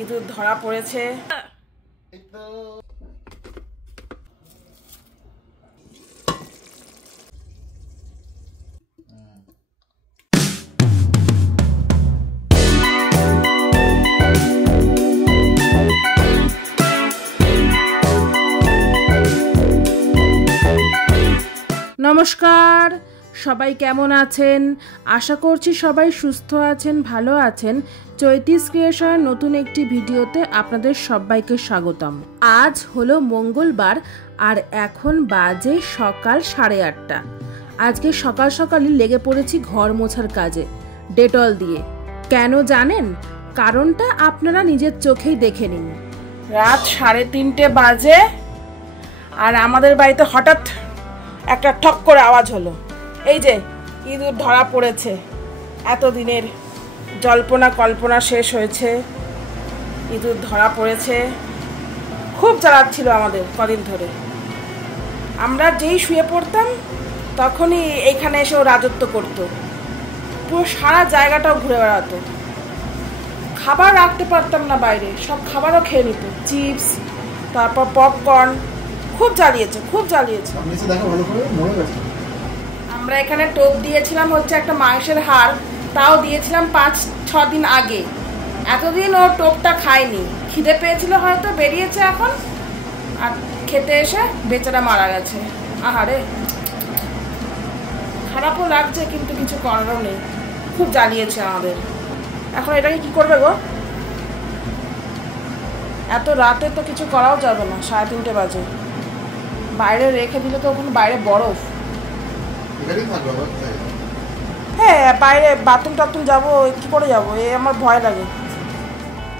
ইঁদুর ধরা পড়েছে। নমস্কার, সবাই কেমন আছেন? আশা করছি সবাই সুস্থ আছেন, ভালো আছেন। চৈতিস ক্রিয়েশনের নতুন একটি ভিডিওতে আপনাদের সবাইকে স্বাগতম। আজ হলো মঙ্গলবার আর এখন বাজে সকাল 8:30। আজকে সকাল সকালই লেগে পড়েছি ঘর মোছার কাজে ডেটল দিয়ে। কেন জানেন? কারণটা আপনারা নিজের চোখেই দেখে নিন। রাত 3:30 বাজে আর আমাদের বাড়িতে হঠাৎ একটা ঠক করে আওয়াজ হলো। এই যে ইঁদুর ধরা পড়েছে। এতদিনের জল্পনা কল্পনা শেষ হয়েছে, ইঁদুর ধরা পড়েছে। খুব জ্বালাচ্ছিল আমাদের কদিন ধরে। আমরা যেই শুয়ে পড়তাম তখনই এইখানে এসেও রাজত্ব করতো, পুরো সারা জায়গাটাও ঘুরে বেড়াতো। খাবার রাখতে পারতাম না বাইরে, সব খাবারও খেয়ে নিত, চিপস, তারপর পপকর্ন। খুব জ্বালিয়েছে, খুব জ্বালিয়েছে। আমরা এখানে টোপ দিয়েছিলাম হচ্ছে একটা মাংসের হাড়, তাও দিয়েছিলাম 5-6 দিন আগে। এতদিন ও টোপটা খায়নি, খিদে পেয়েছিল হয়তো, বেরিয়েছে এখন, আর খেতে এসে বেচারা মারা গেছে। আহারে, খারাপও লাগছে কিন্তু কিছু করারও নেই। খুব জ্বালিয়েছে আমাদের। এখন এটাকে কি করবে গো? এত রাতে তো কিছু করাও যাবে না, 3:30 বাজে। বাইরে রেখে দিলে তো ওখানে বাইরে বরফ। হ্যাঁ, বাইরে বাথরুম টাথরুম যাবো, কি করে যাবো? আমার ভয় লাগে।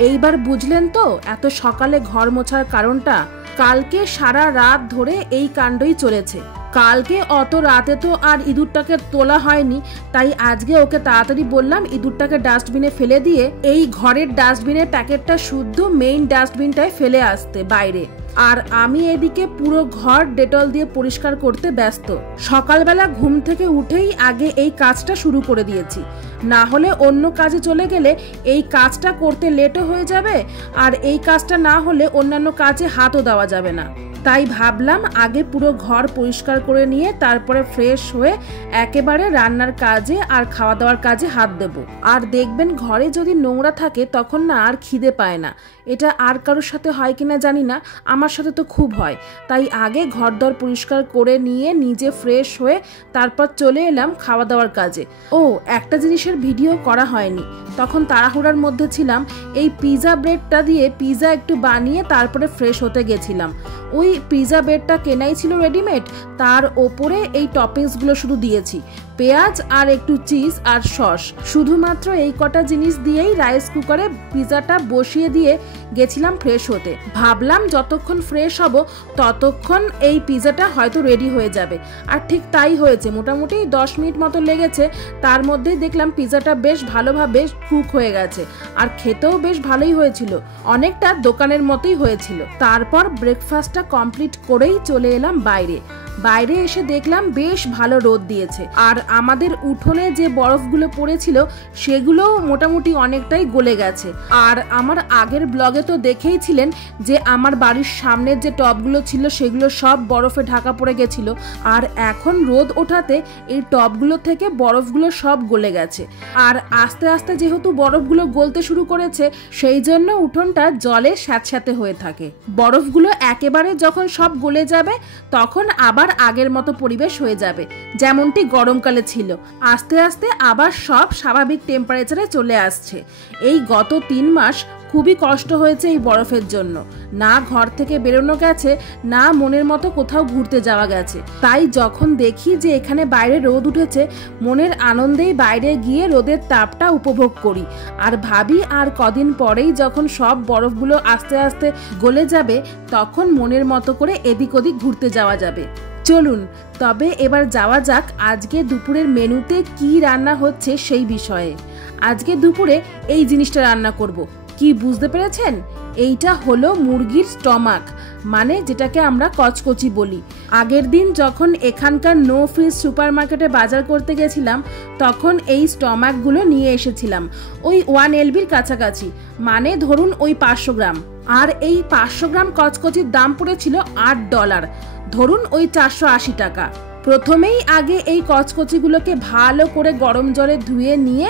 এইবার বুঝলেন তো এত সকালে ঘর মোছার কারণটা? কালকে সারা রাত ধরে এই কাণ্ডই চলেছে। কালকে অত রাতে তো আর ইঁদুরটাকে তোলা হয়নি, তাই আজকে ওকে তাড়াতাড়ি বললাম ইঁদুরটাকে ডাস্টবিনে ফেলে দিয়ে এই ঘরের ডাস্টবিনের প্যাকেটটা শুদ্ধ মেইন ডাস্টবিনটায় ফেলে আসতে বাইরে। আর আমি এদিকে পুরো ঘর ডেটল দিয়ে পরিষ্কার করতে ব্যস্ত। সকালবেলা ঘুম থেকে উঠেই আগে এই কাজটা শুরু করে দিয়েছি, না হলে অন্য কাজে চলে গেলে এই কাজটা করতে লেটও হয়ে যাবে, আর এই কাজটা না হলে অন্যান্য কাজে হাতও দেওয়া যাবে না। তাই ভাবলাম আগে পুরো ঘর পরিষ্কার করে নিয়ে তারপরে ফ্রেশ হয়ে একেবারে রান্নার কাজে আর খাওয়া দাওয়ার কাজে হাত দেব। আর দেখবেন ঘরে যদি নোংরা থাকে তখন না আর খিদে পায় না। এটা আর কারোর সাথে হয় কিনা জানি না, আমার সাথে তো খুব হয়। তাই আগে ঘরদর পরিষ্কার করে নিয়ে নিজে ফ্রেশ হয়ে তারপর চলে এলাম খাওয়া দাওয়ার কাজে। ও, একটা জিনিসের ভিডিও করা হয়নি, তখন তাড়াহুড়ার মধ্যে ছিলাম। এই পিৎজা ব্রেডটা দিয়ে পিৎজা একটু বানিয়ে তারপরে ফ্রেশ হতে গেছিলাম। ওই পিৎজা ব্রেডটা কেনাই ছিল রেডিমেড, তার ওপরে এই টপিংসগুলো শুধু দিয়েছি, পেঁয়াজ আর একটু চিজ আর সস। শুধুমাত্র এই কটা জিনিস দিয়েই রাইস কুকারে পিৎজাটা বসিয়ে দিয়ে গেছিলাম ফ্রেশ হতে। ভাবলাম যতক্ষণ ফ্রেশ হব ততক্ষণ এই পিৎজাটা হয়তো রেডি হয়ে যাবে। আর ঠিক তাই হয়েছে। মোটামুটি 10 মিনিট মতো লেগেছে, তার মধ্যেই দেখলাম পিৎজাটা বেশ ভালোভাবে কুক হয়ে গেছে। আর খেতেও বেশ ভালোই হয়েছিল, অনেকটা দোকানের মতোই হয়েছিল। তারপর ব্রেকফাস্টটা কমপ্লিট করেই চলে এলাম বাইরে। বাইরে এসে দেখলাম বেশ ভালো রোদ দিয়েছে, আর আমাদের উঠোনে যে বরফগুলো পড়েছিল সেগুলো মোটামুটি অনেকটাই গলে গেছে। আর আমার আগের ব্লগে তো দেখেইছিলেন যে আমার বাড়ির সামনের যে টবগুলো ছিল সেগুলো সব বরফে ঢাকা পড়ে গেছিল। আর এখন রোদ ওঠাতে এই টবগুলো থেকে বরফগুলো সব গলে গেছে। আর আস্তে আস্তে যেহেতু বরফগুলো গলতে শুরু করেছে, সেই জন্য উঠোনটা জলে স্যাঁতস্যাঁতে হয়ে থাকে। বরফগুলো একেবারে যখন সব গলে যাবে তখন আবার আগের মতো পরিবেশ হয়ে যাবে, যেমনটি গরমকালে ছিল। আস্তে আস্তে আবার সব স্বাভাবিক টেম্পারেচারে চলে আসছে। এই গত 3 মাস খুবই কষ্ট হয়েছে এই বরফের জন্য। না ঘর থেকে বেরোনো গেছে, না মনের মতো কোথাও ঘুরতে যাওয়া গেছে। তাই যখন দেখি যে এখানে বাইরে রোদ উঠেছে, মনের আনন্দেই বাইরে গিয়ে রোদের তাপটা উপভোগ করি। আর ভাবি আর কদিন পরেই যখন সব বরফগুলো আস্তে আস্তে গলে যাবে তখন মনের মতো করে এদিক ওদিক ঘুরতে যাওয়া যাবে। চলুন তবে এবার যাওয়া যাক আজকে দুপুরের মেনুতে কি রান্না হচ্ছে সেই বিষয়ে। আজকে দুপুরে এই জিনিসটা রান্না করব। কি বুঝতে পেরেছেন? এইটা হলো মুরগির স্টমাক, মানে যেটাকে আমরা কচকচি বলি। আগের দিন যখন এখানকার নো ফ্রিজ সুপারমার্কেটে বাজার করতে গেছিলাম তখন এই স্টমাকগুলো নিয়ে এসেছিলাম ওই 1 LBর কাছাকাছি, মানে ধরুন ওই 500 গ্রাম। আর এই 500 গ্রাম কচকচির দাম পড়েছিল $8, ধরুন ওই 480 টাকা। প্রথমেই আগে এই কচকচিগুলোকে ভালো করে গরম জলে ধুয়ে নিয়ে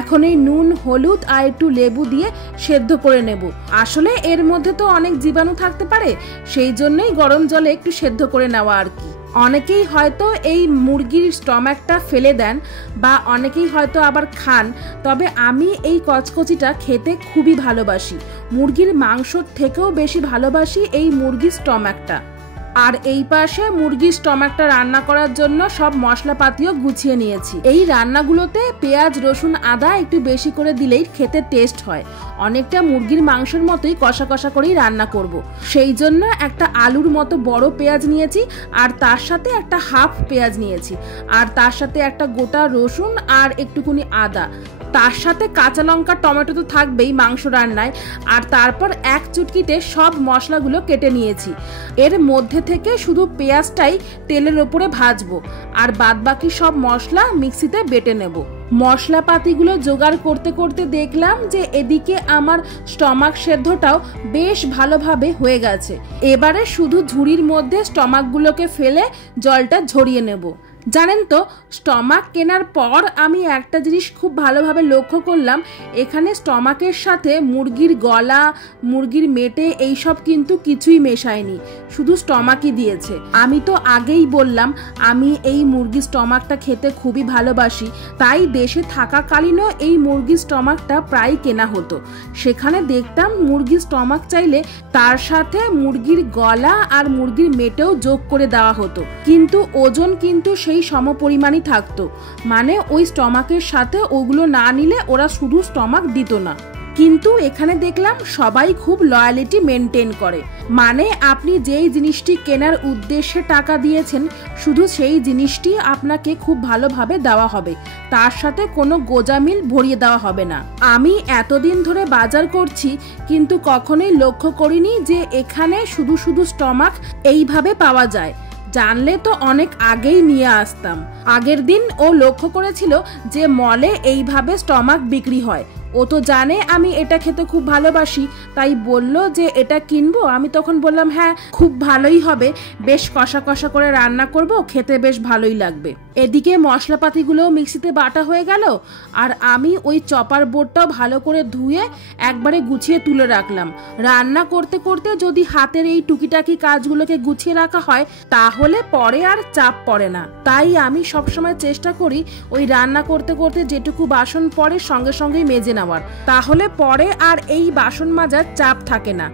এখন এই নুন, হলুদ আর একটু লেবু দিয়ে সেদ্ধ করে নেব। আসলে এর মধ্যে তো অনেক জীবাণু থাকতে পারে, সেই জন্যই গরম জলে একটু সেদ্ধ করে নেওয়া আর কি। অনেকেই হয়তো এই মুরগির স্টমাকটা ফেলে দেন বা অনেকেই হয়তো আবার খান, তবে আমি এই কচকচিটা খেতে খুবই ভালোবাসি। মুরগির মাংসর থেকেও বেশি ভালোবাসি এই মুরগির স্টমাকটা। আর এই পাশে মুরগির স্টমাকটা রান্না করার জন্য সব মশলাপাতিও গুছিয়ে নিয়েছি। এই রান্নাগুলোতে পেঁয়াজ, রসুন, আদা একটু বেশি করে দিলেই খেতে টেস্ট হয়। অনেকটা মুরগির মাংসের মতোই কষা কষা করেই রান্না করব। সেই জন্য একটা আলুর মতো বড় পেঁয়াজ নিয়েছি, আর তার সাথে একটা হাফ পেঁয়াজ নিয়েছি, আর তার সাথে একটা গোটা রসুন আর একটুখানি আদা, তার সাথে কাঁচা লঙ্কা, টমেটো তো থাকবেই মাংস রান্নায়। আর তারপর এক চুটকিতে সব মশলাগুলো কেটে নিয়েছি। এর মধ্যে থেকে শুধু পেঁয়াজটাই তেলের ওপরে ভাজবো, আর বাদবাকি সব মশলা মিক্সিতে বেটে নেব। মশলাপাতিগুলো জোগাড় করতে করতে দেখলাম যে এদিকে আমার স্টমাক সেদ্ধটাও বেশ ভালোভাবে হয়ে গেছে। এবারে শুধু ঝুড়ির মধ্যে স্টমাকগুলোকে ফেলে জলটা ঝরিয়ে নেব। জানেন তো, স্টমাক কেনার পর আমি একটা জিনিস খুব ভালোভাবে লক্ষ্য করলাম, এখানে স্টমাকের সাথে মুরগির গলা, মুরগির মেটে এইসব কিন্তু কিছুই মেশায়নি, শুধু স্টমাকই দিয়েছে। আমি তো আগেই বললাম আমি এই মুরগির স্টমাকটা খেতে খুবই ভালোবাসি, তাই দেশে থাকাকালীনও এই মুরগির স্টমাকটা প্রায় কেনা হতো। সেখানে দেখতাম মুরগির স্টমাক চাইলে তার সাথে মুরগির গলা আর মুরগির মেটেও যোগ করে দেওয়া হতো, কিন্তু ওজন কিন্তু সেই সমপরিমাণই থাকতো। মানে ওই স্টমাকের সাথে ওগুলো না নিলে ওরা শুধু স্টমাক দিত না। কিন্তু এখানে দেখলাম সবাই খুব লয়ালিটি মেনটেন করে, মানে আপনি যেই জিনিসটি কেনার উদ্দেশ্যে টাকা দিয়েছেন শুধু সেই জিনিসটি আপনাকে খুব ভালোভাবে দেওয়া হবে, তার সাথে কোনো গোজামিল ভরিয়ে দেওয়া হবে না। আমি এতদিন ধরে বাজার করছি কিন্তু কখনোই লক্ষ্য করিনি যে এখানে শুধু শুধু স্টমাক এইভাবে পাওয়া যায়। জানলে তো অনেক আগেই নিয়ে আসতাম। আগের দিন ও লক্ষ্য করেছিল যে মলে এইভাবে স্টমাক বিক্রি হয়। ও তো জানে আমি এটা খেতে খুব ভালোবাসি, তাই বলল যে এটা কিনবো। আমি তখন বললাম হ্যাঁ, খুব ভালোই হবে, বেশ কষা কষা করে রান্না করব, খেতে বেশ ভালোই লাগবে। এদিকে মশলাপাতিগুলোও মিক্সিতে বাটা হয়ে গেল, আর আমি ওই চপার বোর্ডটাও ভালো করে ধুয়ে একবারে গুছিয়ে তুলে রাখলাম। রান্না করতে করতে যদি হাতের এই টুকিটাকি কাজগুলোকে গুছিয়ে রাখা হয় তাহলে পরে আর চাপ পড়ে না। তাই আমি সবসময় চেষ্টা করি ওই রান্না করতে করতে যেটুকু বাসন পড়ে সঙ্গে সঙ্গেই মেজে নেওয়ার, তাহলে পরে আর এই বাসন মাজার চাপ থাকে না।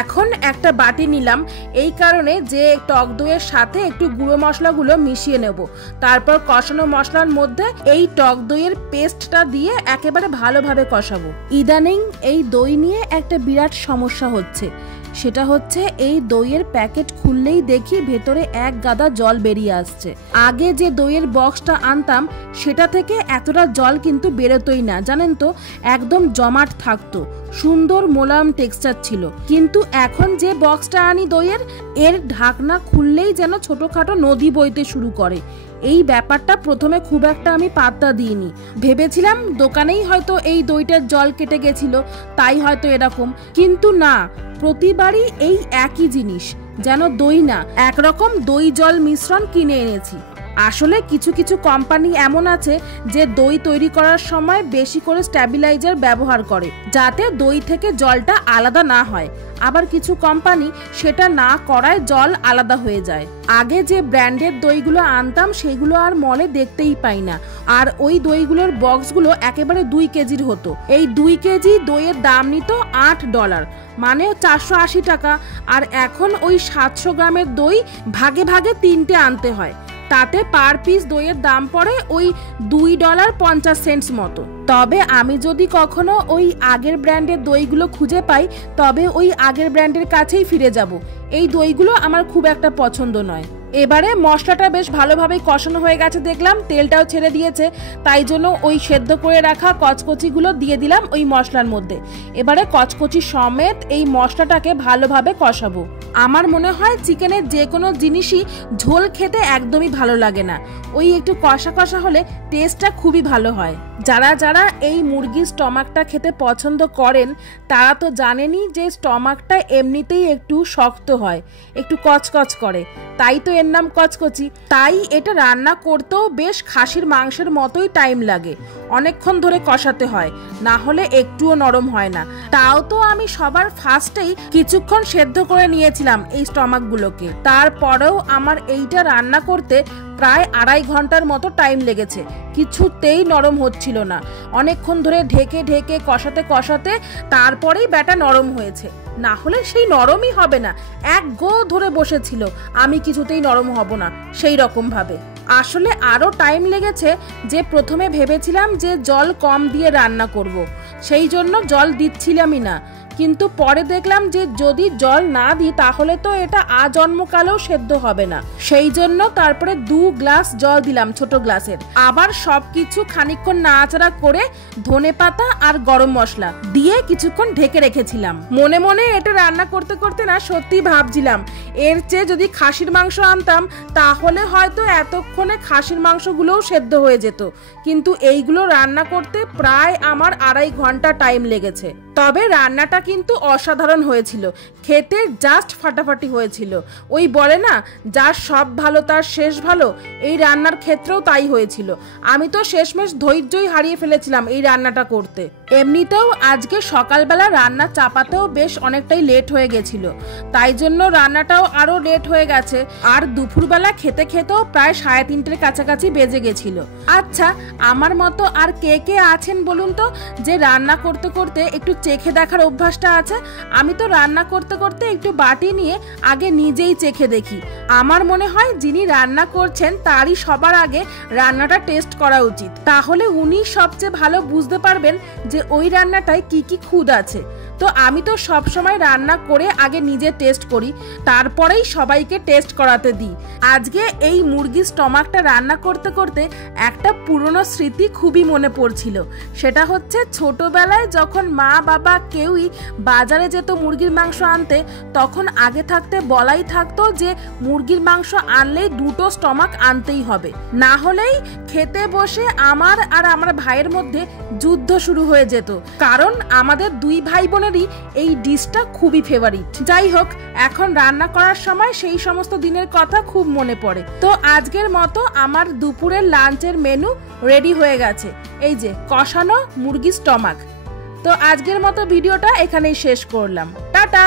এখন একটা বাটি নিলাম এই কারণে যে টক দইয়ের সাথে একটু গুঁড়ো মশলাগুলো মিশিয়ে নেব, তারপর কষানো মশলার মধ্যে এই টক দইয়ের পেস্টটা দিয়ে একেবারে ভালোভাবে কষাবো। ইদানিং এই দই নিয়ে একটা বিরাট সমস্যা হচ্ছে, সেটা হচ্ছে এই দইয়ের প্যাকেট খুললেই দেখি ভেতরে এক গাদা জল বেরিয়ে আসছে। আগে যে দইয়ের বক্সটা আনতাম সেটা থেকে এতটা জল কিন্তু বেরোতই না, জানেন তো, একদম জমাট থাকতো, সুন্দর মোলায়েম টেক্সচার ছিল। কিন্তু এখন যে বক্সটা আনি দইয়ের, এর ঢাকনা খুললেই যেন ছোটখাটো নদী বইতে শুরু করে। এই ব্যাপারটা প্রথমে খুব একটা আমি পাত্তা দিইনি, ভেবেছিলাম দোকানেই হয়তো এই দইটার জল কেটে গেছিল তাই হয়তো এরকম, কিন্তু না, প্রতিবারই এই একই জিনিস, যেন দই না একরকম দই জল মিশ্রণ কিনে এনেছি। আসলে কিছু কিছু কোম্পানি এমন আছে যে দই তৈরি করার সময় বেশি করে স্ট্যাবিলাইজার ব্যবহার করে যাতে দই থেকে জলটা আলাদা না হয়, আবার কিছু কোম্পানি সেটা না করায় জল আলাদা হয়ে যায়। আগে যে ব্র্যান্ডের দইগুলো আনতাম সেগুলো আর মলে দেখতেই পাই না, আর ওই দইগুলোর বক্সগুলো একেবারে 2 কেজির হতো। এই 2 কেজি দইয়ের দাম নিত $8, মানে 480 টাকা। আর এখন ওই 700 গ্রামের দই ভাগে ভাগে 3টে আনতে হয়, তাতে পার পিস দইয়ের দাম পড়ে ওই $2.50 মতো। তবে আমি যদি কখনো ওই আগের ব্র্যান্ডের দইগুলো খুঁজে পাই তবে ওই আগের ব্র্যান্ডের কাছেই ফিরে যাব। এই দইগুলো আমার খুব একটা পছন্দ নয়। এবারে মশলাটা বেশ ভালোভাবে কষানো হয়ে গেছে, দেখলাম তেলটাও ছেড়ে দিয়েছে, তাই জন্য ওই সেদ্ধ করে রাখা কচকচিগুলো দিয়ে দিলাম ওই মশলার মধ্যে। এবারে কচকচি সমেত এই মশলাটাকে ভালোভাবে কষাবো। আমার মনে হয় চিকেনের যে কোনো জিনিসই ঝোল খেতে একদমই ভালো লাগে না, ওই একটু কষা কষা হলে টেস্টটা খুবই ভালো হয়। যারা যারা এই মুরগির স্টমাকটা খেতে পছন্দ করেন তারা তো জানেনই যে স্টমাকটা এমনিতেই একটু শক্ত হয়, একটু কচকচ করে, তাই তো এর নাম কচকচি। তাই এটা রান্না করতেও বেশ খাসির মাংসের মতোই টাইম লাগে, অনেকক্ষণ ধরে কষাতে হয়, না হলে একটুও নরম হয় না। তাও তো আমি সবার ফার্স্টেই কিছুক্ষণ সেদ্ধ করে নিয়েছিলাম এই স্টমাকগুলোকে, তারপরেও আমার এইটা রান্না করতে প্রায় 2.5 ঘন্টার মতো টাইম লেগেছে, কিছুতেই নরম হচ্ছিল না। অনেকক্ষণ ধরে ঢেকে ঢেকে কষাতে কষাতে তারপরেই ব্যাটা নরম হয়েছে, না হলে সেই নরমই হবে না। এক গো ধরে বসেছিল, আমি কিছুতেই নরম হব না সেই রকম ভাবে। আসলে আরও টাইম লেগেছে যে প্রথমে ভেবেছিলাম যে জল কম দিয়ে রান্না করব, সেই জন্য জল দিচ্ছিলামই না, কিন্তু পরে দেখলাম যে যদি জল না দিই তাহলে তো এটা আজন্মকালেও সেদ্ধ হবে না, সেই জন্য তারপরে 2 গ্লাস জল দিলাম ছোট গ্লাসের। আবার সবকিছু খানিকক্ষণ নাড়াচাড়া করে ধনেপাতা আর গরম মশলা দিয়ে কিছুক্ষণ ঢেকে রেখেছিলাম। মনে মনে এটা রান্না করতে করতে না সত্যি ভাবছিলাম এর চেয়ে যদি খাসির মাংস আনতাম তাহলে হয়তো এতক্ষণে খাসির মাংসগুলোও সেদ্ধ হয়ে যেত, কিন্তু এইগুলো রান্না করতে প্রায় আমার 2.5 ঘন্টা টাইম লেগেছে। তবে রান্নাটা কিন্তু অসাধারণ হয়েছিল, খেতে জাস্ট ফাটাফাটি হয়েছিল। ওই বলে না, যার সব ভালো তার শেষ ভালো, এই রান্নার ক্ষেত্রেও তাই হয়েছিল। আমি তো শেষমেশ ধৈর্যই হারিয়ে ফেলেছিলাম এই রান্নাটা করতে। এমনিতেও আজকে সকালবেলা রান্না চাপাতেও বেশ অনেকটাই লেট হয়ে গেছিল, তাই জন্য রান্নাটাও আরো লেট হয়ে গেছে। আর দুপুরবেলা খেতে খেতেও প্রায় 3:30-এর কাছাকাছি বেজে গেছিল। আচ্ছা, আমার মতো আর কে কে আছেন বলুন তো, যে রান্না করতে করতে একটু চেখে দেখার অভ্যাসটা আছে? আমি তো রান্না করতে করতে একটু বাটি নিয়ে আগে নিজেই চেখে দেখি। আমার মনে হয় যিনি রান্না করছেন তারই সবার আগে রান্নাটা টেস্ট করা উচিত, তাহলে উনি সবচেয়ে ভালো বুঝতে পারবেন যে ওই রান্নাটায় কি কি খুঁত আছে। তো আমি তো সব সময় রান্না করে আগে নিজে টেস্ট করি, তারপরেই সবাইকে টেস্ট করাতে দিই। আজকে এই মুরগির স্টমাকটা রান্না করতে করতে একটা পুরনো স্মৃতি খুবই মনে পড়ছিল। সেটা হচ্ছে ছোটবেলায় যখন মা বাবা কেউই বাজারে যেত মুরগির মাংস আনতে, তখন আগে থাকতে বলাই থাকতো যে মুরগির মাংস আনলেই 2টো স্টমাক আনতেই হবে, না হলেই খেতে বসে আমার আর আমার ভাইয়ের মধ্যে যুদ্ধ শুরু হয়ে যেত, কারণ আমাদের 2 ভাই বোনেরই এই ডিশটা খুবই ফেভারিট। যাই হোক, এখন রান্না করার সময় সেই সমস্ত দিনের কথা খুব মনে পড়ে। তো আজকের মতো আমার দুপুরের লাঞ্চের মেনু রেডি হয়ে গেছে, এই যে কষানো মুরগির স্টমাক। তো আজকের মতো ভিডিওটা এখানেই শেষ করলাম, টাটা।